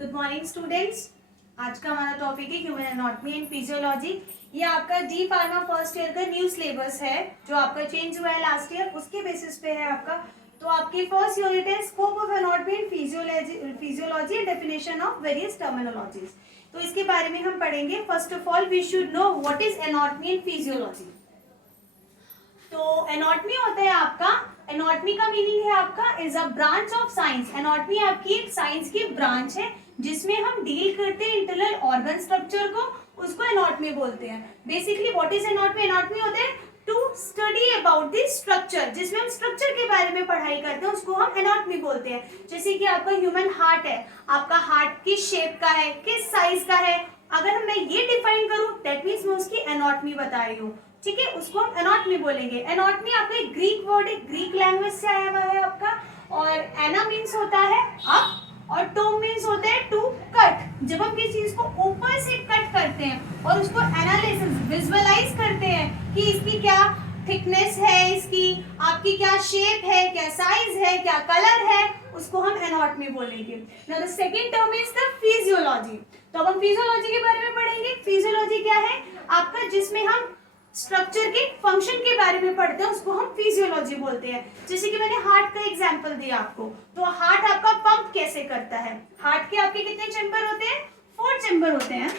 Good morning students. आज का हमारा टॉपिक है ह्यूमन एनाटॉमी एंड फिजियोलॉजी। ये आपका डी फार्मा फर्स्ट ईयर का न्यू सिलेबस है जो आपका चेंज हुआ है लास्ट ईयर, उसके बेसिस पे है आपका। तो आपकी फर्स्ट यूनिट है scope of anatomy and physiology and definition of various terminologies. तो इसके बारे में हम पढ़ेंगे। First of all we should know what is anatomy and physiology. तो एनाटॉमी होता है आपका, एनाटॉमी का मीनिंग है आपका is a branch of science. Anatomy आपकी एक साइंस की ब्रांच है जिसमें हम डील करते हैं इंटरनल ऑर्गन स्ट्रक्चर को, उसको एनाटॉमी बोलते हैं। Basically what is anatomy? Anatomy होता है to study about the structure, जिसमें हम स्ट्रक्चर के बारे में पढ़ाई करते हैं, उसको हम एनाटॉमी बोलते हैं। जैसे कि आपका ह्यूमन हार्ट है, आपका हार्ट किस शेप का है, किस साइज का है, अगर मैं ये डिफाइन करूं दैट मींस मैं उसकी एनाटॉमी बता रही हूँ, ठीक है, उसको हम एनाटॉमी बोलेंगे। एनाटॉमी आपका एक ग्रीक वर्ड है, ग्रीक लैंग्वेज से आया हुआ है आपका। और एना मीन्स होता है अप और टोम मीन्स होता है टू कट। जब हम किसी चीज को ऊपर से कट करते हैं और उसको एनालिसिस विजुअलाइज करते हैं कि इसकी क्या थिकनेस है, इसकी आपकी क्या शेप है, क्या साइज है, क्या कलर है, उसको हम एनाटॉमी बोलेंगे। Now the second term is the physiology. तो अब हम फिजियोलॉजी के बारे में पढ़ेंगे। फिजियोलॉजी क्या है आपका? जिसमें हम स्ट्रक्चर के फंक्शन के बारे में पढ़ते हैं, उसको हम फिजियोलॉजी बोलते हैं। जैसे कि मैंने हार्ट का एग्जांपल दिया आपको, तो हार्ट आपका पंप कैसे करता है। हार्ट के आपके कितने चैम्बर होते हैं? 4 चैम्बर होते हैं।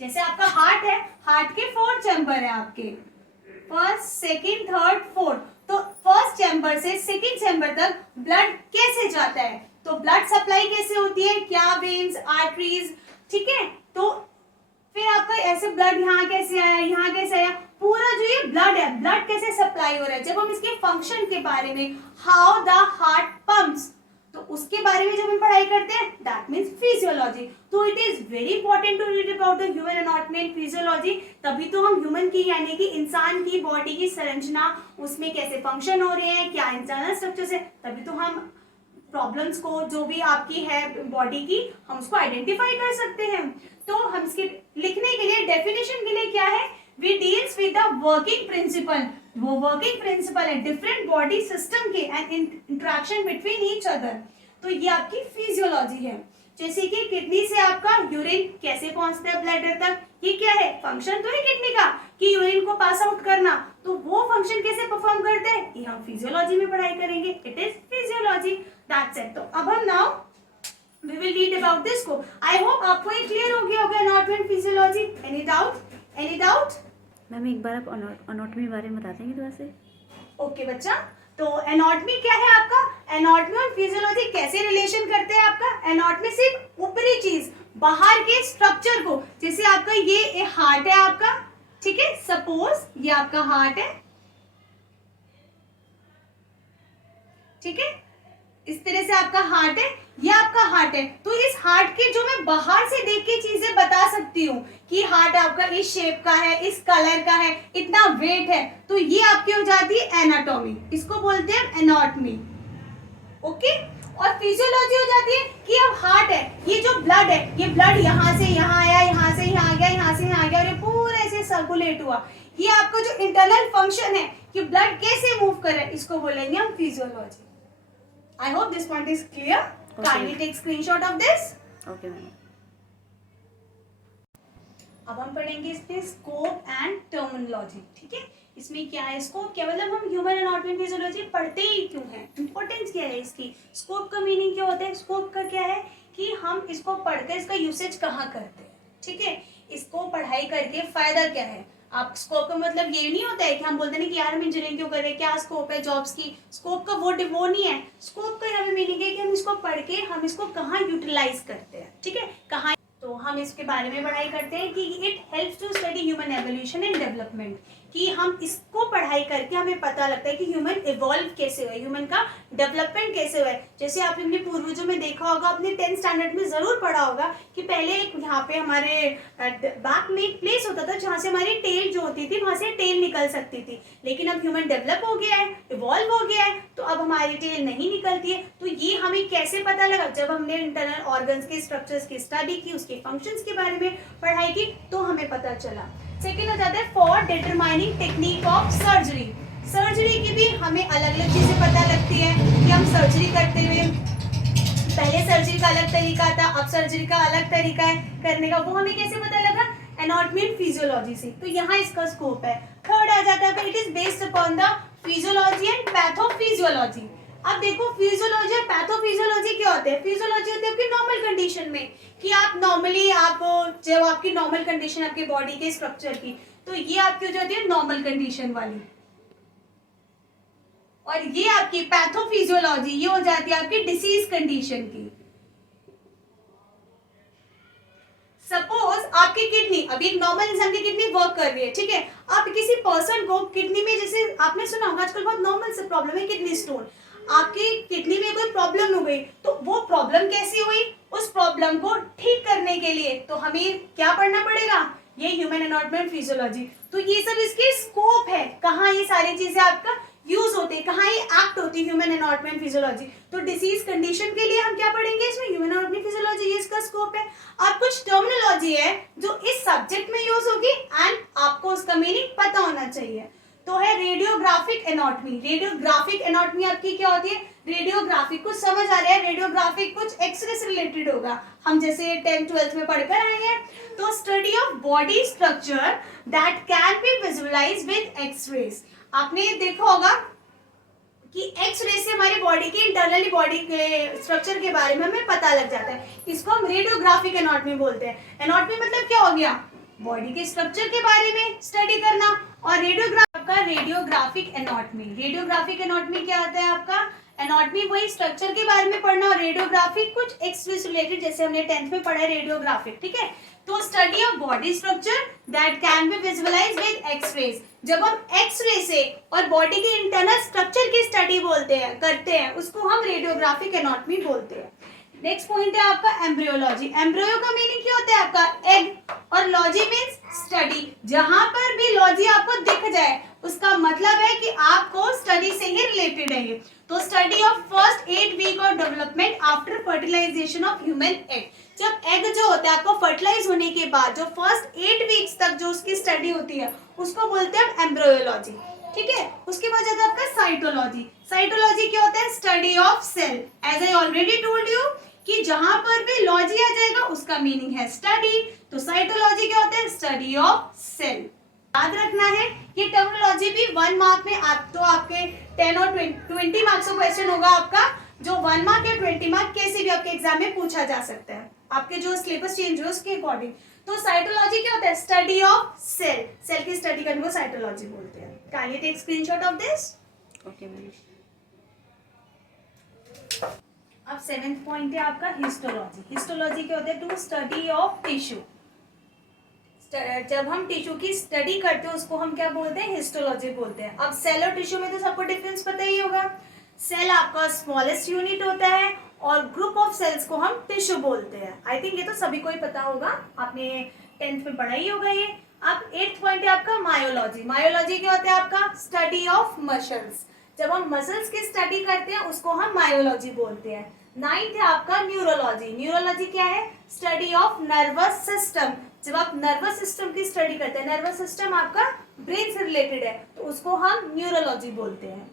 जैसे आपका हार्ट है, हार्ट के 4 चैम्बर है आपके, फर्स्ट, सेकंड, थर्ड, फोर्थ। तो फर्स्ट चैम्बर से सेकंड चैम्बर तक ब्लड कैसे जाता है, तो ब्लड सप्लाई कैसे होती है, क्या वेन्स, आर्टरीज, ठीक है। तो फिर आपका ऐसे ब्लड यहाँ कैसे आया, यहाँ कैसे आया, पूरा जो ये ब्लड है, ब्लड कैसे सप्लाई हो रहा है। जब हम इसके फंक्शन के बारे में, हाउ द हार्ट पंप्स, तो उसके बारे में जब हम पढ़ाई करते हैं दैट मींस फिजियोलॉजी। तो it is very important to read about the human anatomy and physiology. तभी तो हम ह्यूमन की यानी कि इंसान की बॉडी की संरचना, उसमें कैसे फंक्शन हो रहे हैं, क्या इंटरनल स्ट्रक्चर्स है, तभी तो हम प्रॉब्लम्स को जो भी आपकी है बॉडी की, हम उसको आइडेंटिफाई कर सकते हैं। तो हम इसके लिखने के लिए, डेफिनेशन के लिए क्या है, we deals with the working principle. वो वर्किंग प्रिंसिपल है डिफरेंट बॉडी सिस्टम के and interaction between each other. तो ये आपकी फिजियोलॉजी है। जैसे कि किडनी से आपका यूरिन कैसे पहुंचता है ब्लैडर तक, ये क्या है, फंक्शन तो है किडनी का कि यूरिन को पास आउट करना। तो वो फंक्शन कैसे परफॉर्म करते हैं, ये हम फिजियोलॉजी में पढ़ाई करेंगे। It is physiology, that's it. तो अब हम now we will read about this को। I hope आपको ये क्लियर हो गया होगा anatomy and physiology. Any doubt? Any doubt? Ma'am एक बार आप एनाटॉमी के बारे में बता देंगे थोड़ा से? ओके बच्चा, तो एनाटॉमी क्या है आपका, एनाटॉमी और फिजियोलॉजी कैसे रिलेशन करते हैं आपका। एनाटॉमी सिर्फ ऊपरी चीज, बाहर के स्ट्रक्चर को, जैसे आपका ये हार्ट है आपका, ठीक है, सपोज ये आपका हार्ट है, ठीक है, इस तरह से आपका हार्ट है, ये आपका हार्ट है। तो इस हार्ट के जो मैं बाहर से देख के चीजें बता सकती हूँ कि हार्ट आपका इस शेप का है, इस कलर का है, इतना वेट है, तो ये आपकी हो जाती है एनाटॉमी, इसको बोलते हैं एनाटॉमी। ओके, और फिजियोलॉजी हो जाती है कि अब हार्ट है, ये जो ब्लड है, ये ब्लड यहाँ से यहाँ आया, यहाँ से यहाँ गया, यहाँ से यहाँ गया, और ये पूरा ऐसे सर्कुलेट हुआ। ये आपका जो इंटरनल फंक्शन है कि ब्लड कैसे मूव कर रहा है, इसको बोलेंगे हम physiology. I hope this point is clear. Okay. Kindly take screenshot of this. Okay ma'am. अब हम पढ़ेंगे इसमें स्कोप एंड टर्मिनोलॉजी, ठीक है। इसमें क्या है स्कोप, क्या मतलब हम ह्यूमन एनाटॉमी एंड फिजियोलॉजी पढ़ते ही क्यों हैं, इंपॉर्टेंस क्या है इसकी। स्कोप का मीनिंग क्या होता है, स्कोप का क्या है कि हम इसको पढ़कर इसका यूसेज कहाँ करते हैं, ठीक है। इसको पढ़ाई करके फायदा क्या है। आप स्कोप का मतलब ये नहीं होता है कि हम बोलते नहीं कि यार हम इंजीनियरिंग क्यों कर रहे हैं, क्या स्कोप है जॉब्स की, स्कोप का वो नहीं है। स्कोप का यहाँ पे मीनिंग है कि हम इसको पढ़ के हम इसको कहाँ यूटिलाइज करते हैं, ठीक है, कहाँ। तो हम इसके बारे में पढ़ाई करते हैं कि it helps to study human evolution and development, कि हम इसको पढ़ाई करके हमें पता लगता है कि ह्यूमन इवॉल्व कैसे हुआ, ह्यूमन का डेवलपमेंट कैसे हुआ है। जैसे आपने अपने पूर्वजों में देखा होगा, अपने 10th स्टैंडर्ड में जरूर पढ़ा होगा कि पहले यहाँ पे हमारे बैक में एक प्लेस होता था जहाँ से हमारी टेल जो होती थी वहां से टेल निकल सकती थी, लेकिन अब ह्यूमन डेवलप हो गया है, इवॉल्व हो गया है, तो अब हमारी टेल नहीं निकलती है। तो ये हमें कैसे पता लगा, जब हमने इंटरनल ऑर्गन्स के स्ट्रक्चर्स की स्टडी की, उसके फंक्शंस के बारे में पढ़ाई की, तो हमें पता चला। सेकेंड हो जाता है for determining technique of surgery. Surgery की भी हमें अलग अलग चीजें पता लगती है कि हम सर्जरी करते हुए पहले सर्जरी का अलग तरीका था, अब सर्जरी का अलग तरीका है करने का, वो हमें कैसे पता लगा? एनाटॉमी एंड फिजियोलॉजी से। तो यहाँ इसका स्कोप है। थर्ड आ जाता है, it is based upon the physiology and pathophysiology. अब देखो फिजियोलॉजी और पैथोफिजियोलॉजी क्या होते हैं? फिजियोलॉजी होती है आपकी नॉर्मल कंडीशन में, कि आप नॉर्मली आप जब आपकी नॉर्मल कंडीशन आपके बॉडी के स्ट्रक्चर की, तो ये आपकी हो जाती है नॉर्मल कंडीशन वाली। और ये आपकी पैथोफिजियोलॉजी, ये हो जाती है आपकी डिसीज कंडीशन की। सपोज आपकी किडनी, अभी एक नॉर्मल इंसान की किडनी वर्क कर रही है, ठीक है, आप किसी पर्सन को किडनी में, जैसे आपने सुना होगा आजकल बहुत नॉर्मल से प्रॉब्लम है किडनी स्टोन, आपकी किडनी में कोई प्रॉब्लम हो गई, तो वो प्रॉब्लम कैसी हुई, उस प्रॉब्लम को ठीक करने के लिए तो हमें क्या पढ़ना पड़ेगा? ये ह्यूमन एनाटॉमी एंड फिजियोलॉजी। तो ये सब इसके स्कोप है, कहाँ ये सारी चीजें आपका यूज होते हैं, कहाँ ये एक्ट होती है ह्यूमन एनाटॉमी एंड फिजियोलॉजी। तो डिसीज कंडीशन के लिए हम क्या पढ़ेंगे इसमें? ह्यूमन एनाटॉमी फिजियोलॉजी, ये इसका स्कोप है। अब कुछ टर्मिनोलॉजी है जो इस सब्जेक्ट में यूज होगी एंड आपको उसका मीनिंग पता होना चाहिए। तो है रेडियोग्राफिक एनाटॉमी। रेडियोग्राफिक एनाटॉमी आपकी क्या होती है? रेडियोग्राफिक, कुछ समझ आ रहा है? रेडियोग्राफिक कुछ एक्सरे से रिलेटेड होगा, हम जैसे 10th 12th में पढ़कर आए हैं। तो study of body structure that can be visualized with x rays. आपने देखा होगा कि एक्सरे से हमारी बॉडी के इंटरनली बॉडी के स्ट्रक्चर के बारे में हमें पता लग जाता है। इसको हम रेडियोग्राफिक एनाटॉमी बोलते हैं। एनाटॉमी मतलब क्या हो गया? बॉडी के स्ट्रक्चर के बारे में स्टडी करना। और रेडियोग्राफिक एनाटॉमी, रेडियोग्राफिक एनाटॉमी क्या होता है आपका? एनाटॉमी वही स्ट्रक्चर के बारे में पढ़ना, और रेडियोग्राफिक कुछ एक्सरे से रिलेटेड, जैसे हमने 10th में पढ़ा है रेडियोग्राफिक, ठीक है। तो study of body structure that can be visualized with x rays. जब हम एक्सरे से और बॉडी के इंटरनल स्ट्रक्चर की स्टडी करते हैं, उसको हम रेडियोग्राफिक एनाटॉमी बोलते हैं। नेक्स्ट पॉइंट है आपका एम्ब्रियोलॉजी। एम्ब्रियो का मीनिंग क्या होता है आपका? एग, और लॉजी मीन्स स्टडी। जहां पर भी लॉजी आपको दिख जाए उसका मतलब है कि आपको स्टडी से ही रिलेटेड है ये। तो study of first 8 week of development after fertilization of human egg. जब एग जो होता है आपको फर्टिलाइज होने के बाद जो फर्स्ट 8 वीक्स तक जो उसकी स्टडी होती है उसको बोलते हैं एम्ब्रियोलॉजी, ठीक है। उसके बाद जाता है आपका साइटोलॉजी। साइटोलॉजी क्या होता है? Study of cell. As I already told you कि जहां पर भी लॉजी आ जाएगा उसका मीनिंग है स्टडी। तो साइटोलॉजी क्या होता है? Study of cell. याद रखना है ये टर्मिनोलॉजी भी 1 मार्क में तो आपके 10 और 20 मार्क्स का क्वेश्चन होगा आपका, जो 1 मार्क या 20 मार्क कैसे भी आपके एग्जाम में पूछा जा सकता है, आपके जो सिलेबस चेंज हुए उसके अकॉर्डिंग। तो साइटोलॉजी क्या होता है? Study of cell. सेल की स्टडी करने को साइटोलॉजी बोलते हैं। Can you take screenshot of this? Okay ma'am. अब 7th पॉइंट है आपका हिस्टोलॉजी। हिस्टोलॉजी क्या होता है? To study of tissue. जब हम टिश्यू की स्टडी करते हैं उसको हम क्या बोलते हैं? हिस्टोलॉजी बोलते हैं। अब सेल और टिश्यू में तो सबको डिफरेंस पता ही होगा। सेल आपका स्मॉलेस्ट यूनिट होता है और ग्रुप ऑफ सेल्स को हम टिश्यू बोलते हैं। आई थिंक ये तो सभी को ही पता होगा, आपने 10th में पढ़ा ही होगा ये। अब 8th पॉइंट है आपका मायोलॉजी। मायोलॉजी क्या होता है आपका? Study of muscles. जब हम मसल्स की स्टडी करते हैं उसको हम मायोलॉजी बोलते हैं। 9th है आपका न्यूरोलॉजी। न्यूरोलॉजी क्या है? Study of nervous system. जब आप नर्वस सिस्टम की स्टडी करते हैं, नर्वस सिस्टम आपका ब्रेन से रिलेटेड है, तो उसको हम न्यूरोलॉजी बोलते हैं।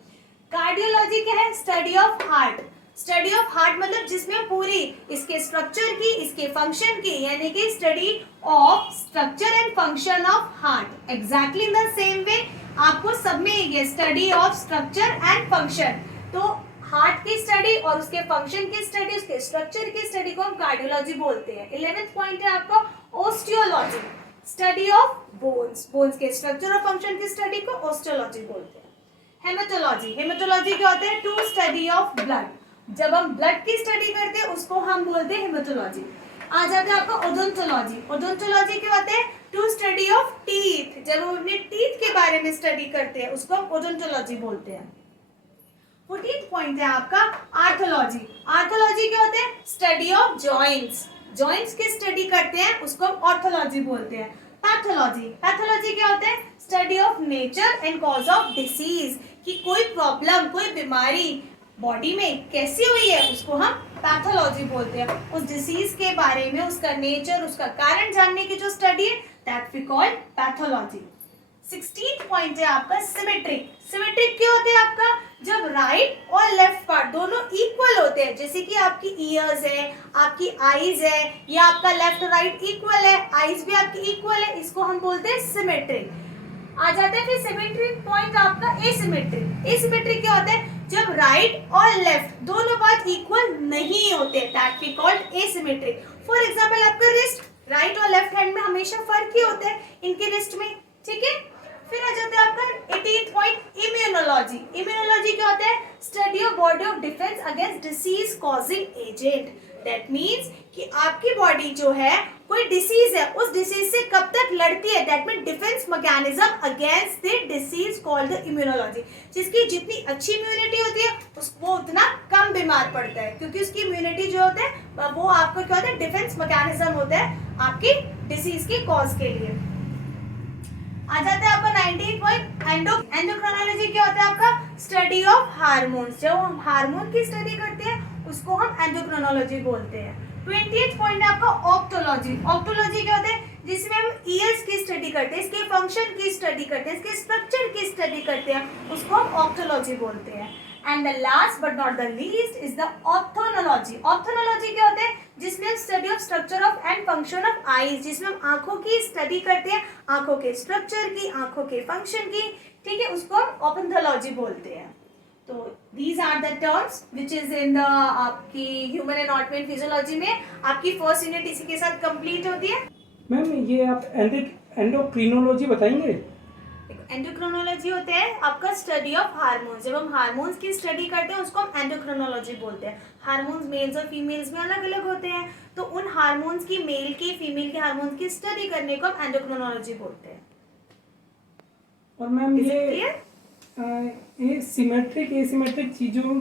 कार्डियोलॉजी क्या है? Study of heart. Study of heart मतलब जिसमें पूरी इसके स्ट्रक्चर की, इसके फंक्शन की, यानी कि study of structure and function of heart. Exactly in the same way आपको सब में ये study of structure and function. तो हार्ट की स्टडी और उसके फंक्शन की स्टडी, उसके स्ट्रक्चर की स्टडी को हम कार्डियोलॉजी बोलते हैं। 11th पॉइंट है आपका osteology. Study of bones. Bones के स्ट्रक्चर और फंक्शन की स्टडी को ओस्टियोलॉजी बोलते हैं। हेमेटोलॉजी। हेमेटोलॉजी क्या होता है? To study of blood. जब हम ब्लड की स्टडी करते हैं उसको हम बोलते हैं हेमेटोलॉजी। आ जाता है आपका ओडोंटोलॉजी। ओडोंटोलॉजी क्या होता है? To study of teeth. जब हम अपने टीथ के बारे में स्टडी करते हैं उसको हम ओडोंटोलॉजी बोलते हैं। 14th पॉइंट है आपका आर्थोलॉजी। आर्थोलॉजी क्या होते हैं? Study of joints. जॉइंट्स की स्टडी करते हैं उसको हम ऑर्थोलॉजी बोलते हैं। पैथोलॉजी। पैथोलॉजी क्या होते हैं? Study of nature and cause of disease, कि कोई प्रॉब्लम, कोई बीमारी बॉडी में कैसी हुई है उसको हम पैथोलॉजी बोलते हैं। उस डिसीज के बारे में, उसका नेचर, उसका कारण जानने की जो स्टडी है that we call pathology. 16th point है आपका सिमेट्रिक। सिमेट्रिक क्या होते हैं आपका? जब राइट और लेफ्ट पार्ट दोनों इक्वल होते हैं, जैसे कि आपकी ईयर्स है, आपकी आईज है, या आपका लेफ्ट और राइट इक्वल है, आईज भी आपकी इक्वल है, इसको हम बोलते हैं सिमेट्रिक। आ जाता है फिर सिमेट्रिक पॉइंट आपका एसिमेट्रिक। एसिमेट्रिक क्या होता है? जब राइट और लेफ्ट दोनों पार्ट इक्वल नहीं होते, that we called asymmetric. For example आपका रिस्ट, राइट और लेफ्ट हैंड में हमेशा फर्क ही होता है इनके रिस्ट में, ठीक है। फिर आ जाता है आपका 18th पॉइंट इम्यूनोलॉजी। इम्यूनोलॉजी क्या होता है? Study of body of defence against disease causing agent. That means कि आपकी बॉडी जो है कोई डिसीज है, उस डिसीज से कब तक लड़ती है, that mean defence mechanism against the disease called the immunology. जिसकी जितनी अच्छी इम्यूनिटी होती है वो उतना कम बीमार पड़ता है, क्योंकि उसकी इम्यूनिटी जो होता है वो आपको क्या होता है, डिफेंस मैकेनिज्म होता है आपकी डिसीज के कॉज के लिए। आ जाता है आपका 19 पॉइंट एंडोक्राइनोलॉजी। क्या होता है आपका? Study of hormones. जब हम हार्मोन की स्टडी करते हैं उसको हम एंडोक्राइनोलॉजी बोलते हैं। 20th पॉइंट है आपका ऑप्टोलॉजी। ऑप्टोलॉजी क्या होता है? जिसमें हम ईयर्स की स्टडी करते हैं, इसके फंक्शन की स्टडी करते हैं, इसके स्ट्रक्चर की स्टडी करते हैं, उसको हम ऑप्टोलॉजी बोलते हैं। And the last but not the least is the ophthalmology. Ophthalmology क्या होता है? जिसमें हम study of structure of and function of eyes, जिसमें हम आंखों की स्टडी करते हैं, आंखों के स्ट्रक्चर की, आंखों के फंक्शन की, ठीक है, उसको हम ऑप्थोलॉजी बोलते हैं। तो these are the terms which is in the आपकी ह्यूमन एनाटॉमी एंड फिजियोलॉजी में आपकी फर्स्ट यूनिट इसी के साथ कंप्लीट होती है। मैम ये आप एंडोक्रिनोलॉजी बताएंगे? एंडोक्रिनोलॉजी होता है आपका स्टडी ऑफ हार्मोन्स। जब हम हार्मोन्स की स्टडी करते हैं उसको हम एंडोक्रिनोलॉजी बोलते हैं। हार्मोन्स मेल्स और फीमेल्स में अलग अलग होते हैं, तो उन हार्मोन्स की, मेल की, फीमेल के हार्मोन्स की स्टडी करने को हम एंडोक्रिनोलॉजी बोलते हैं। और मैम ये सिमेट्रिक एसिमेट्रिक चीजों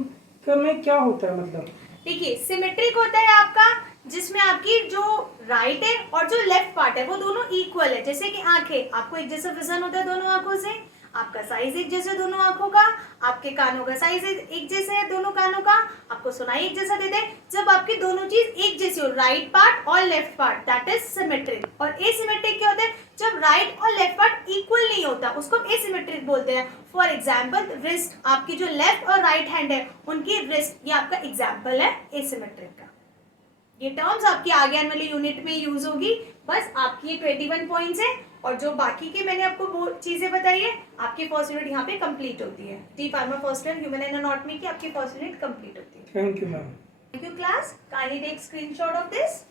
का में क्या होता है मतलब? देखिए, सिमेट्रिक होता है आपका जिसमें आपकी जो राइट है और जो लेफ्ट पार्ट है वो दोनों इक्वल है। जैसे कि आंखें, आपको एक जैसा विजन होता है दोनों आंखों से, आपका साइज एक जैसा दोनों आंखों का, आपके कानों का साइज एक जैसे है दोनों कानों का, आपको सुनाई एक जैसा देते हैं। जब आपकी दोनों चीज एक जैसी हो, राइट पार्ट और left part, that is symmetric. और एसिमेट्रिक क्या होता है? जब राइट और लेफ्ट पार्ट इक्वल नहीं होता उसको हम एसिमेट्रिक बोलते हैं। फॉर एग्जाम्पल रिस्ट, आपकी जो लेफ्ट और राइट हैंड है उनकी रिस्ट, ये आपका एग्जाम्पल है एसिमेट्रिक का। ये टर्म्स आपकी आगे आने वाली यूनिट में यूज होगी। बस आपकी ये 21 पॉइंट्स है, और जो बाकी के मैंने आपको वो चीजें बताई है, आपकी फर्स्ट यूनिट यहाँ पे कंप्लीट होती है। D pharma first year human anatomy की आपकी फर्स्ट यूनिट कंप्लीट होती है। Thank you ma'am. Thank you class. Kindly take screenshot of this.